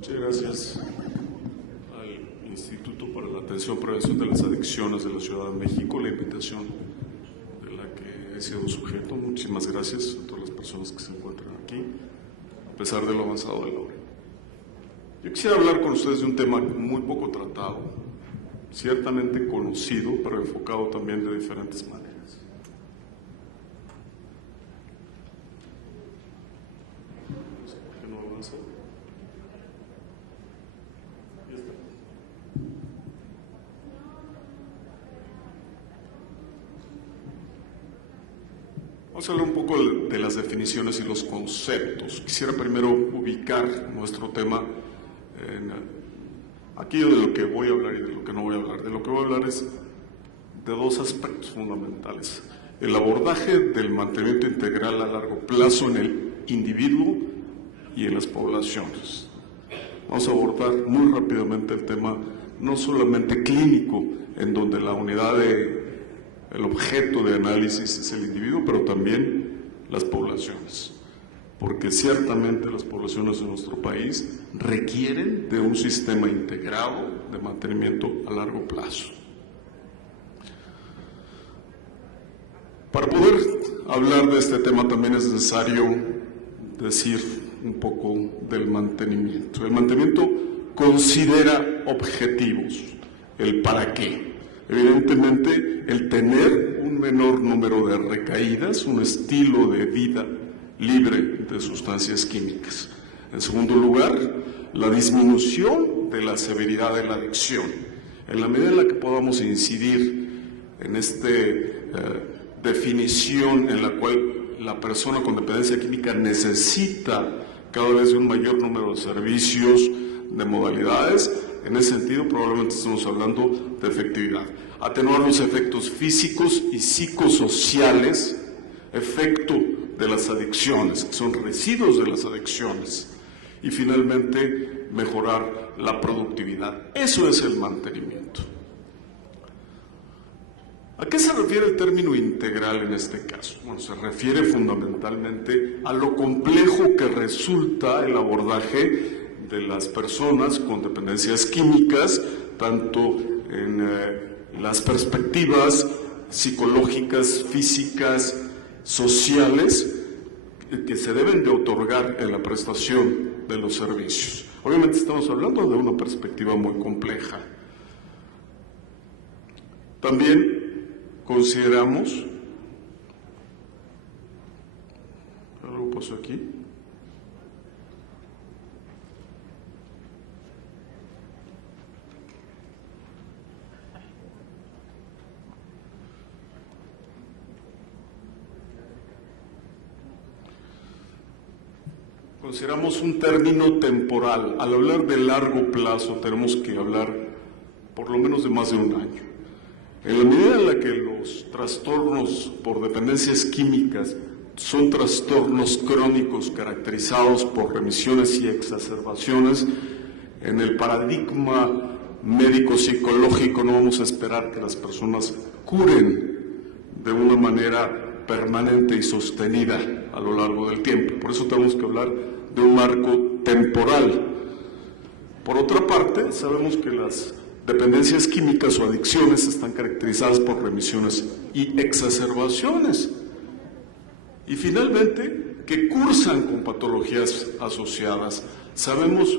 Muchas gracias al Instituto para la Atención y Prevención de las Adicciones de la Ciudad de México, la invitación de la que he sido sujeto. Muchísimas gracias a todas las personas que se encuentran aquí, a pesar de lo avanzado de la hora. Yo quisiera hablar con ustedes de un tema muy poco tratado, ciertamente conocido, pero enfocado también de diferentes maneras. No sé por qué no avanza. Ya está. Vamos a hablar un poco de las definiciones y los conceptos. Quisiera primero ubicar nuestro tema en aquello de lo que voy a hablar y de lo que no voy a hablar. De lo que voy a hablar es de dos aspectos fundamentales: el abordaje del mantenimiento integral a largo plazo en el individuo y en las poblaciones. Vamos a abordar muy rápidamente el tema no solamente clínico, en donde la unidad el objeto de análisis es el individuo, pero también las poblaciones, porque ciertamente las poblaciones de nuestro país requieren de un sistema integrado de mantenimiento a largo plazo. Para poder hablar de este tema también es necesario decir un poco del mantenimiento. El mantenimiento considera objetivos, el para qué. Evidentemente, el tener un menor número de recaídas, un estilo de vida libre de sustancias químicas. En segundo lugar, la disminución de la severidad de la adicción. En la medida en la que podamos incidir en esta definición en la cual la persona con dependencia química necesita cada vez un mayor número de servicios, de modalidades, en ese sentido probablemente estamos hablando de efectividad. Atenuar los efectos físicos y psicosociales, efecto de las adicciones, que son residuos de las adicciones, y finalmente mejorar la productividad. Eso es el mantenimiento. ¿A qué se refiere el término integral en este caso? Bueno, se refiere fundamentalmente a lo complejo que resulta el abordaje de las personas con dependencias químicas, tanto en las perspectivas psicológicas, físicas, sociales, que se deben de otorgar en la prestación de los servicios. Obviamente estamos hablando de una perspectiva muy compleja. También consideramos, algo pasó aquí, consideramos un término temporal. Al hablar de largo plazo tenemos que hablar por lo menos de más de un año. En la medida en la que los trastornos por dependencias químicas son trastornos crónicos caracterizados por remisiones y exacerbaciones, en el paradigma médico-psicológico no vamos a esperar que las personas curen de una manera permanente y sostenida a lo largo del tiempo. Por eso tenemos que hablar de un marco temporal. Por otra parte, sabemos que las dependencias químicas o adicciones están caracterizadas por remisiones y exacerbaciones. Y finalmente, que cursan con patologías asociadas. Sabemos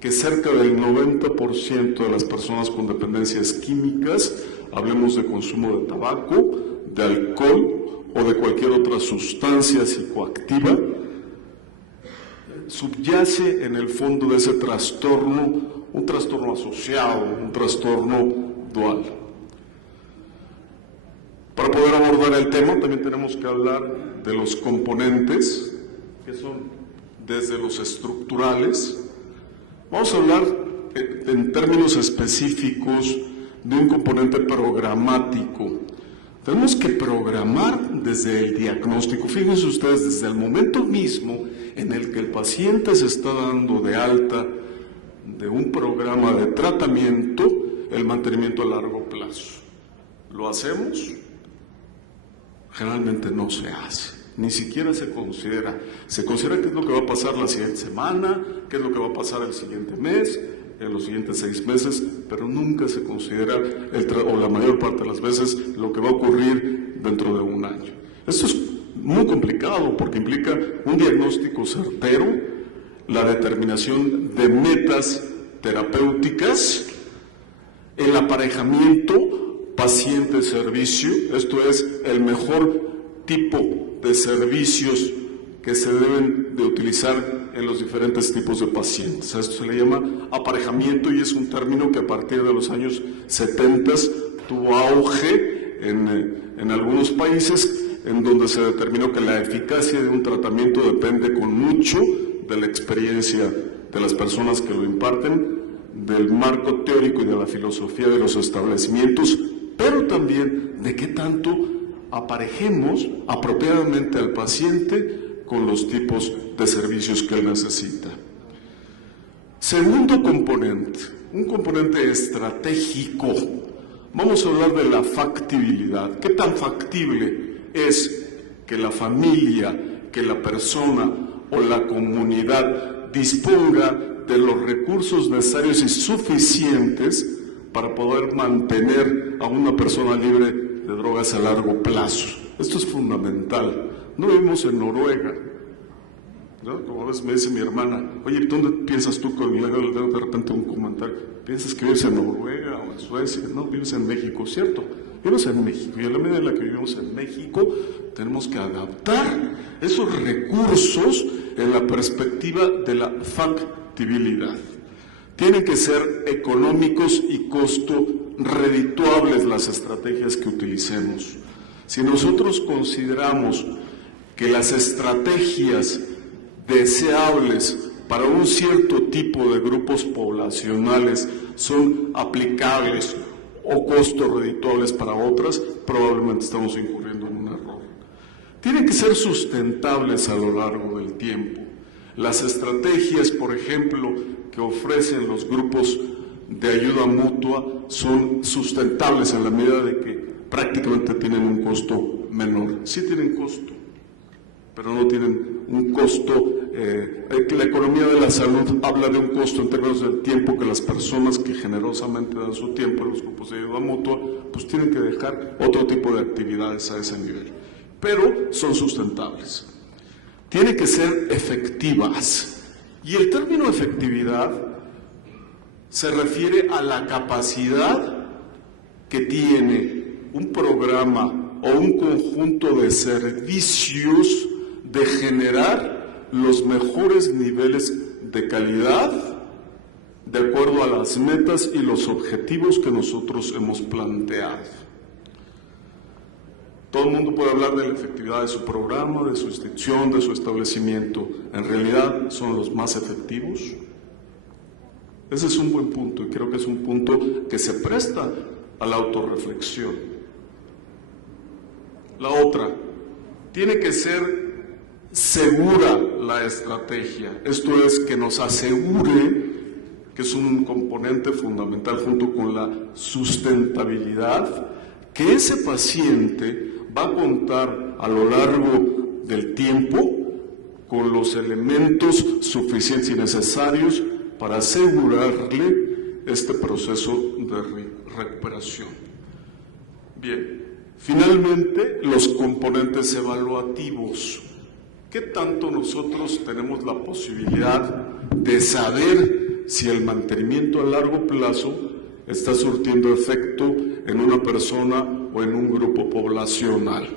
que cerca del 90% de las personas con dependencias químicas, hablemos de consumo de tabaco, de alcohol o de cualquier otra sustancia psicoactiva, subyace en el fondo de ese trastorno un trastorno asociado, un trastorno dual. Para poder abordar el tema también tenemos que hablar de los componentes, que son desde los estructurales. Vamos a hablar en términos específicos de un componente programático. Tenemos que programar desde el diagnóstico. Fíjense ustedes, desde el momento mismo en el que el paciente se está dando de alta de un programa de tratamiento, el mantenimiento a largo plazo. ¿Lo hacemos? Generalmente no se hace. ni siquiera se considera. Se considera qué es lo que va a pasar la siguiente semana, qué es lo que va a pasar el siguiente mes, en los siguientes 6 meses, pero nunca se considera, o la mayor parte de las veces, lo que va a ocurrir dentro de un año. Esto es muy complicado porque implica un diagnóstico certero, la determinación de metas terapéuticas, el aparejamiento paciente-servicio, esto es el mejor tipo de servicios que se deben de utilizar en los diferentes tipos de pacientes. A esto se le llama aparejamiento y es un término que a partir de los años 70 tuvo auge en algunos países, en donde se determinó que la eficacia de un tratamiento depende con mucho de la experiencia de las personas que lo imparten, del marco teórico y de la filosofía de los establecimientos, pero también de qué tanto aparejemos apropiadamente al paciente con los tipos de servicios que él necesita. Segundo componente, un componente estratégico. Vamos a hablar de la factibilidad. ¿Qué tan factible es que la familia, que la persona o la comunidad disponga de los recursos necesarios y suficientes para poder mantener a una persona libre de drogas a largo plazo? Esto es fundamental. No vivimos en Noruega, ¿no? Como a veces me dice mi hermana, oye, ¿dónde piensas tú que le hago de repente un comentario? ¿Piensas que vives en Noruega o en Suecia? No, vives en México, ¿cierto? Vivimos en México y a la medida en la que vivimos en México tenemos que adaptar esos recursos en la perspectiva de la factibilidad. Tienen que ser económicos y costo redituables las estrategias que utilicemos. Si nosotros consideramos que las estrategias deseables para un cierto tipo de grupos poblacionales son aplicables o costos redituables para otras, probablemente estamos incurriendo en un error. Tienen que ser sustentables a lo largo del tiempo. Las estrategias, por ejemplo, que ofrecen los grupos de ayuda mutua son sustentables en la medida de que prácticamente tienen un costo menor. Sí tienen costo, pero no tienen un costo. La economía de la salud habla de un costo en términos del tiempo que las personas que generosamente dan su tiempo en los grupos de ayuda mutua, pues tienen que dejar otro tipo de actividades a ese nivel. Pero son sustentables. Tienen que ser efectivas. Y el término efectividad se refiere a la capacidad que tiene un programa o un conjunto de servicios de generar los mejores niveles de calidad de acuerdo a las metas y los objetivos que nosotros hemos planteado. Todo el mundo puede hablar de la efectividad de su programa, de su institución, de su establecimiento. ¿En realidad son los más efectivos? Ese es un buen punto y creo que es un punto que se presta a la autorreflexión. La otra, tiene que ser segura la estrategia. Esto es, que nos asegure, que es un componente fundamental junto con la sustentabilidad, que ese paciente va a contar a lo largo del tiempo con los elementos suficientes y necesarios para asegurarle este proceso de recuperación. Bien, finalmente los componentes evaluativos. ¿Qué tanto nosotros tenemos la posibilidad de saber si el mantenimiento a largo plazo está surtiendo efecto en una persona o en un grupo poblacional?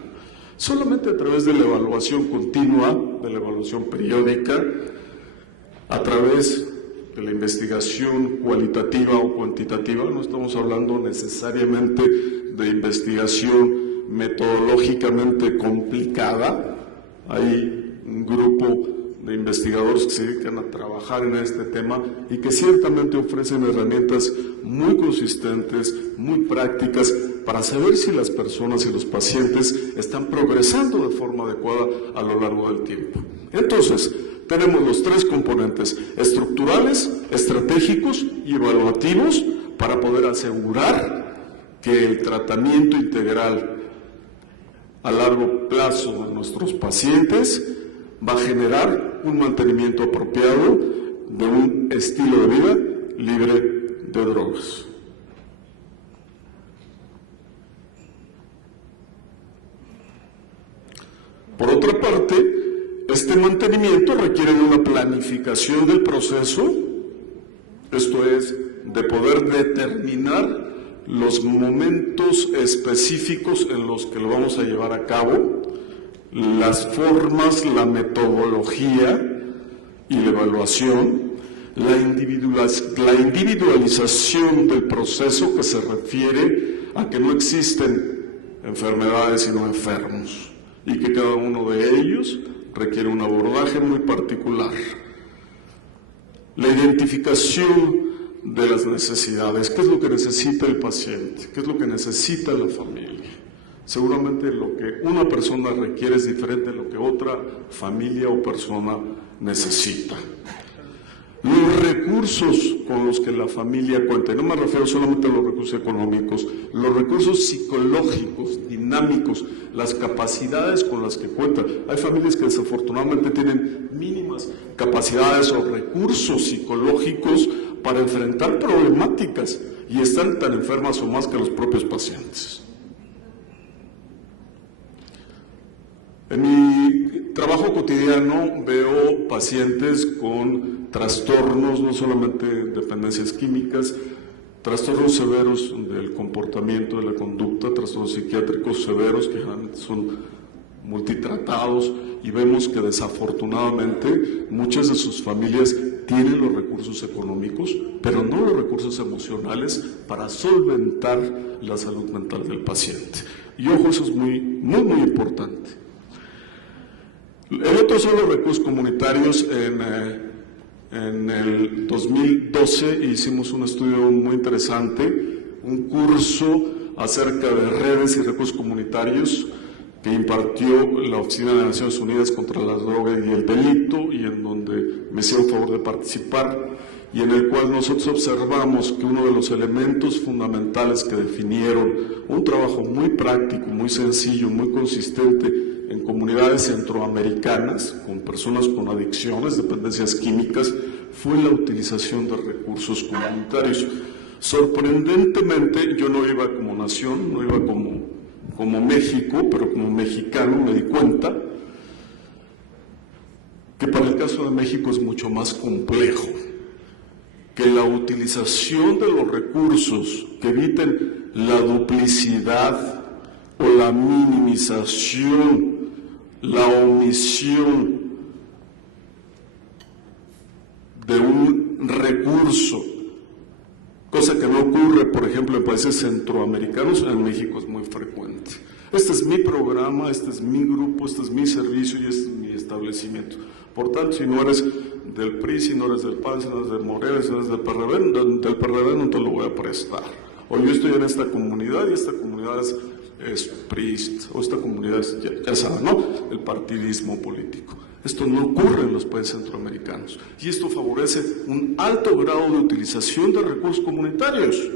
Solamente a través de la evaluación continua, de la evaluación periódica, a través de la investigación cualitativa o cuantitativa. No estamos hablando necesariamente de investigación metodológicamente complicada. Hay un grupo de investigadores que se dedican a trabajar en este tema y que ciertamente ofrecen herramientas muy consistentes, muy prácticas, para saber si las personas y los pacientes están progresando de forma adecuada a lo largo del tiempo. Entonces, tenemos los tres componentes estructurales, estratégicos y evaluativos para poder asegurar que el tratamiento integral a largo plazo de nuestros pacientes va a generar un mantenimiento apropiado de un estilo de vida libre de drogas. Por otra parte, este mantenimiento requiere de una planificación del proceso, esto es, de poder determinar los momentos específicos en los que lo vamos a llevar a cabo, las formas, la metodología y la evaluación, la individualización del proceso que se refiere a que no existen enfermedades sino enfermos y que cada uno de ellos requiere un abordaje muy particular. La identificación de las necesidades, qué es lo que necesita el paciente, qué es lo que necesita la familia. Seguramente lo que una persona requiere es diferente de lo que otra familia o persona necesita. Los recursos con los que la familia cuenta, y no me refiero solamente a los recursos económicos, los recursos psicológicos, dinámicos, las capacidades con las que cuenta. Hay familias que desafortunadamente tienen mínimas capacidades o recursos psicológicos para enfrentar problemáticas y están tan enfermas o más que los propios pacientes. En mi trabajo cotidiano veo pacientes con trastornos, no solamente dependencias químicas, trastornos severos del comportamiento, de la conducta, trastornos psiquiátricos severos que son multitratados, y vemos que desafortunadamente muchas de sus familias tienen los recursos económicos, pero no los recursos emocionales para solventar la salud mental del paciente. Y ojo, eso es muy importante. El otro son los recursos comunitarios. En el 2012 hicimos un estudio muy interesante, un curso acerca de redes y recursos comunitarios que impartió la Oficina de Naciones Unidas contra las Drogas y el Delito, y en donde me hicieron favor de participar, y en el cual nosotros observamos que uno de los elementos fundamentales que definieron un trabajo muy práctico, muy sencillo, muy consistente en comunidades centroamericanas con personas con adicciones, dependencias químicas, fue la utilización de recursos comunitarios. Sorprendentemente, yo no iba como nación, no iba como México, pero como mexicano me di cuenta que para el caso de México es mucho más complejo, que la utilización de los recursos que eviten la duplicidad o la minimización, la omisión de un recurso, cosa que no ocurre, por ejemplo, en países centroamericanos, en México es muy frecuente. Este es mi programa, este es mi grupo, este es mi servicio y este es mi establecimiento. Por tanto, si no eres del PRI, si no eres del PAN, si no eres del Morena, si no eres del PRD, no te lo voy a prestar. O yo estoy en esta comunidad y esta comunidad es priista, o esta comunidad es, ya saben, ¿no?, el partidismo político. Esto no ocurre en los países centroamericanos y esto favorece un alto grado de utilización de recursos comunitarios.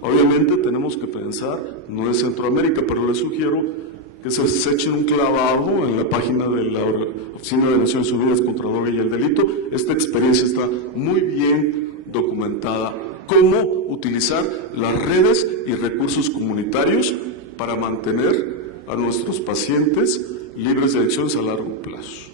Obviamente tenemos que pensar, no es Centroamérica, pero les sugiero que se echen un clavado en la página de la Oficina de Naciones Unidas contra la Droga y el Delito. Esta experiencia está muy bien documentada. Cómo utilizar las redes y recursos comunitarios para mantener a nuestros pacientes libres de adicciones a largo plazo.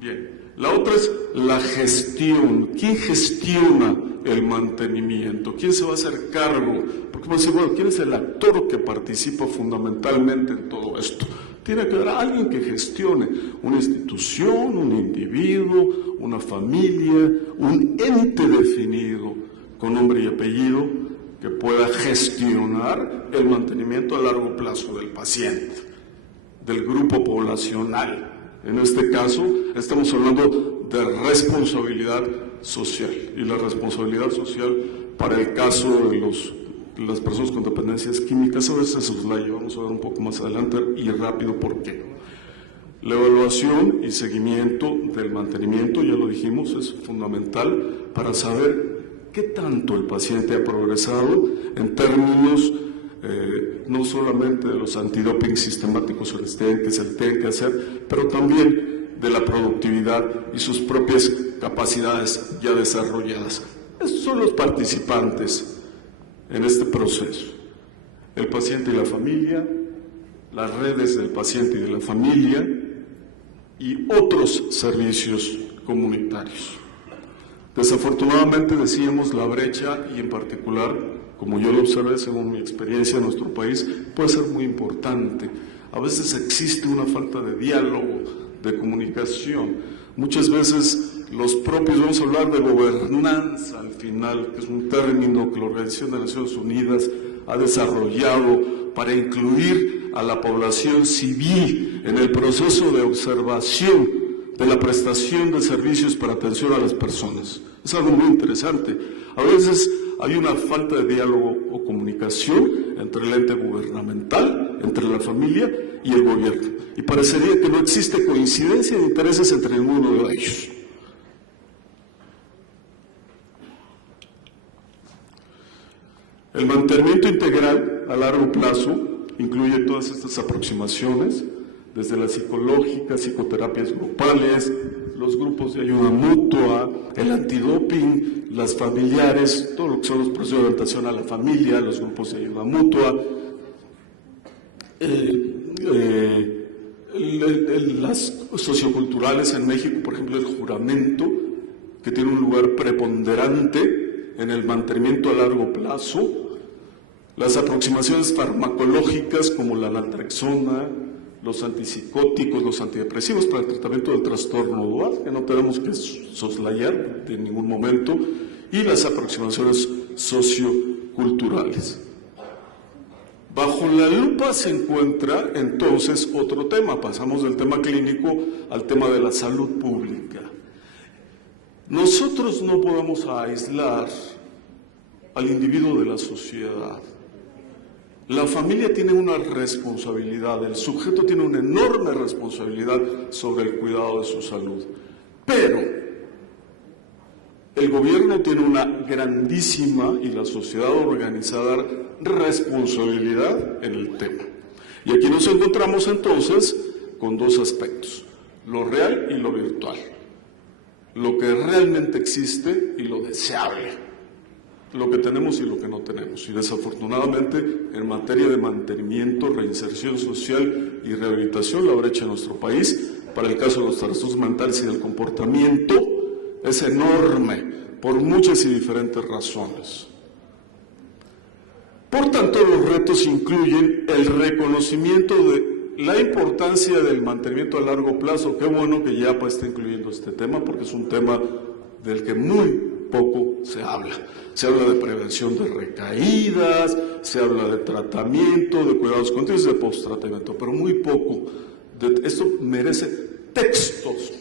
Bien, la otra es la gestión. ¿Quién gestiona el mantenimiento? ¿Quién se va a hacer cargo? Porque vamos a decir, bueno, ¿quién es el actor que participa fundamentalmente en todo esto? Tiene que haber alguien que gestione, una institución, un individuo, una familia, un ente definido con nombre y apellido que pueda gestionar el mantenimiento a largo plazo del paciente, del grupo poblacional. En este caso, estamos hablando de responsabilidad social, y la responsabilidad social para el caso de las personas con dependencias químicas a veces se soslaya. Vamos a ver un poco más adelante y rápido por qué. La evaluación y seguimiento del mantenimiento, ya lo dijimos, es fundamental para saber qué tanto el paciente ha progresado en términos no solamente de los antidoping sistemáticos que se tienen que hacer, pero también de la productividad y sus propias capacidades ya desarrolladas. Estos son los participantes en este proceso: el paciente y la familia, las redes del paciente y de la familia y otros servicios comunitarios. Desafortunadamente, decíamos, la brecha, y en particular, como yo lo observé según mi experiencia en nuestro país, puede ser muy importante. A veces existe una falta de diálogo, de comunicación. Muchas veces los propios, vamos a hablar de gobernanza al final, que es un término que la Organización de Naciones Unidas ha desarrollado para incluir a la población civil en el proceso de observación de la prestación de servicios para atención a las personas. Es algo muy interesante. A veces hay una falta de diálogo o comunicación entre el ente gubernamental, entre la familia y el gobierno. Y parecería que no existe coincidencia de intereses entre ninguno de ellos. El mantenimiento integral a largo plazo incluye todas estas aproximaciones, desde las psicológicas, psicoterapias grupales, los grupos de ayuda mutua, el antidoping, las familiares, todo lo que son los procesos de orientación a la familia, los grupos de ayuda mutua, las socioculturales en México, por ejemplo, el juramento, que tiene un lugar preponderante en el mantenimiento a largo plazo, las aproximaciones farmacológicas como la naltrexona, los antipsicóticos, los antidepresivos para el tratamiento del trastorno dual, que no tenemos que soslayar en ningún momento, y las aproximaciones socioculturales. Bajo la lupa se encuentra entonces otro tema. Pasamos del tema clínico al tema de la salud pública. Nosotros no podemos aislar al individuo de la sociedad. La familia tiene una responsabilidad, el sujeto tiene una enorme responsabilidad sobre el cuidado de su salud, pero el gobierno tiene una grandísima, y la sociedad organizada, responsabilidad en el tema. Y aquí nos encontramos entonces con dos aspectos: lo real y lo virtual, lo que realmente existe y lo deseable, lo que tenemos y lo que no tenemos. Y desafortunadamente, en materia de mantenimiento, reinserción social y rehabilitación, la brecha en nuestro país, para el caso de los trastornos mentales y del comportamiento, es enorme, por muchas y diferentes razones. Por tanto, los retos incluyen el reconocimiento de la importancia del mantenimiento a largo plazo. Qué bueno que YAPA está incluyendo este tema, porque es un tema del que muy poco se habla. Se habla de prevención de recaídas, se habla de tratamiento, de cuidados continuos, de post-tratamiento, pero muy poco. Esto merece textos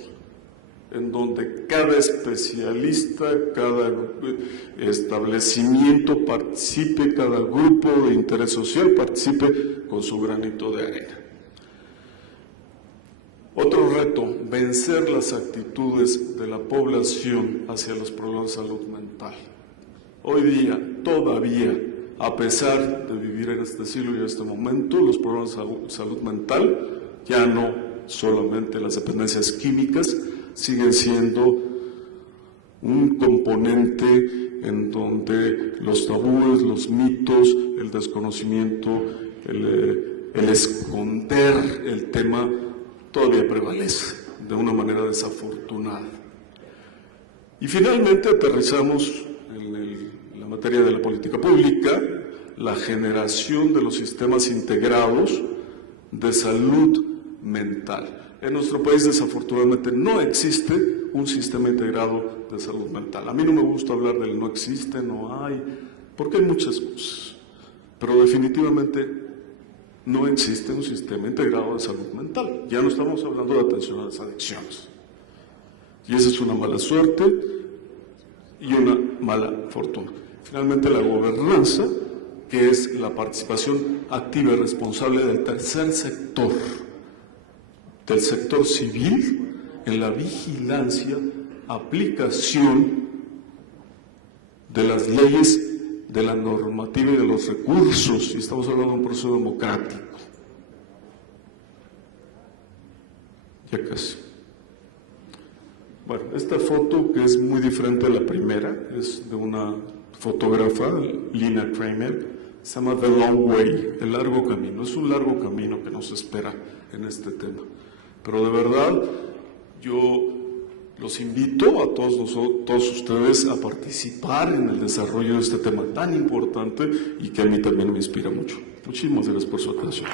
en donde cada especialista, cada establecimiento participe, cada grupo de interés social participe con su granito de arena. Otro reto: vencer las actitudes de la población hacia los problemas de salud mental. Hoy día, todavía, a pesar de vivir en este siglo y en este momento, los problemas de salud mental, ya no solamente las dependencias químicas, siguen siendo un componente en donde los tabúes, los mitos, el desconocimiento, el esconder el tema todavía prevalece de una manera desafortunada. Y finalmente aterrizamos en la materia de la política pública, la generación de los sistemas integrados de salud mental. En nuestro país, desafortunadamente, no existe un sistema integrado de salud mental. A mí no me gusta hablar del no existe, no hay, porque hay muchas cosas, pero definitivamente no existe un sistema integrado de salud mental. Ya no estamos hablando de atención a las adicciones. Y esa es una mala suerte y una mala fortuna. Finalmente, la gobernanza, que es la participación activa y responsable del tercer sector, del sector civil, en la vigilancia, aplicación de las leyes de la normativa y de los recursos, y estamos hablando de un proceso democrático. Ya casi. Bueno, esta foto, que es muy diferente a la primera, es de una fotógrafa, Lina Kramer, se llama The Long Way, el largo camino. Es un largo camino que nos espera en este tema. Pero de verdad, yo los invito a todos ustedes a participar en el desarrollo de este tema tan importante y que a mí también me inspira mucho. Muchísimas gracias por su atención.